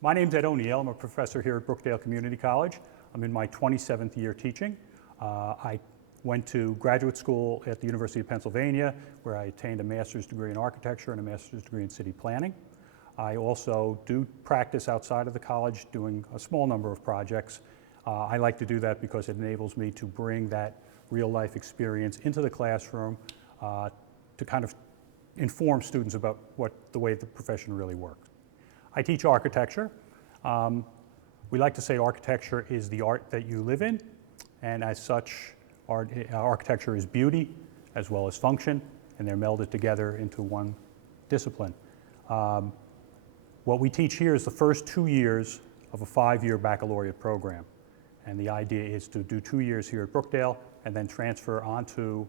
My name's Ed O'Neill. I'm a professor here at Brookdale Community College. I'm in my 27th year teaching. I went to graduate school at the University of Pennsylvania, where I attained a master's degree in architecture and a master's degree in city planning. I also do practice outside of the college, doing a small number of projects. I like to do that because it enables me to bring that real life experience into the classroom to kind of inform students about the way the profession really works. I teach architecture. We like to say architecture is the art that you live in, and as such, architecture is beauty as well as function, and they're melded together into one discipline. What we teach here is the first 2 years of a 5-year baccalaureate program, and the idea is to do 2 years here at Brookdale and then transfer onto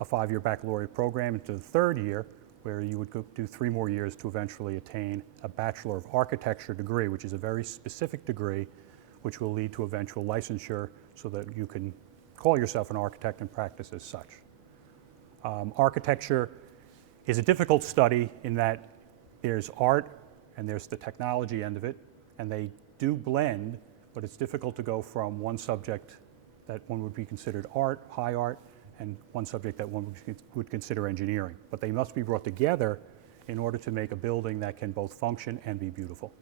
a 5-year baccalaureate program into the 3rd year, where you would do 3 more years to eventually attain a Bachelor of Architecture degree, which is a very specific degree which will lead to eventual licensure so that you can call yourself an architect and practice as such. Architecture is a difficult study in that there's art and there's the technology end of it, and they do blend, but it's difficult to go from one subject that one would be considered art, high art, and one subject that one would consider engineering. But they must be brought together in order to make a building that can both function and be beautiful.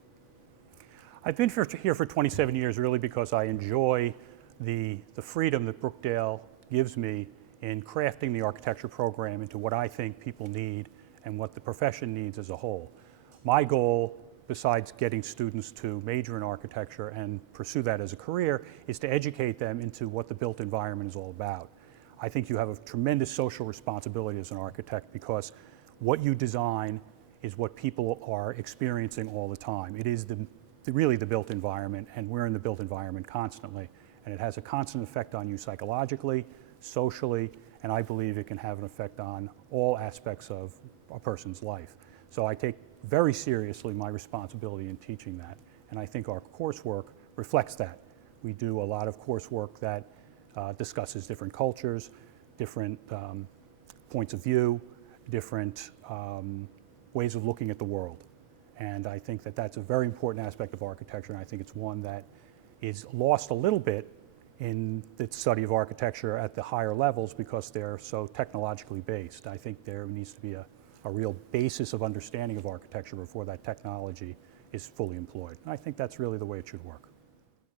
I've been here for 27 years really because I enjoy the freedom that Brookdale gives me in crafting the architecture program into what I think people need and what the profession needs as a whole. My goal, besides getting students to major in architecture and pursue that as a career, is to educate them into what the built environment is all about. I think you have a tremendous social responsibility as an architect because what you design is what people are experiencing all the time. It is really the built environment, and we're in the built environment constantly. And it has a constant effect on you psychologically, socially, and I believe it can have an effect on all aspects of a person's life. So I take very seriously my responsibility in teaching that, and I think our coursework reflects that. We do a lot of coursework that discusses different cultures, different points of view, different ways of looking at the world. And I think that that's a very important aspect of architecture, and I think it's one that is lost a little bit in the study of architecture at the higher levels because they're so technologically based. I think there needs to be a real basis of understanding of architecture before that technology is fully employed. And I think that's really the way it should work.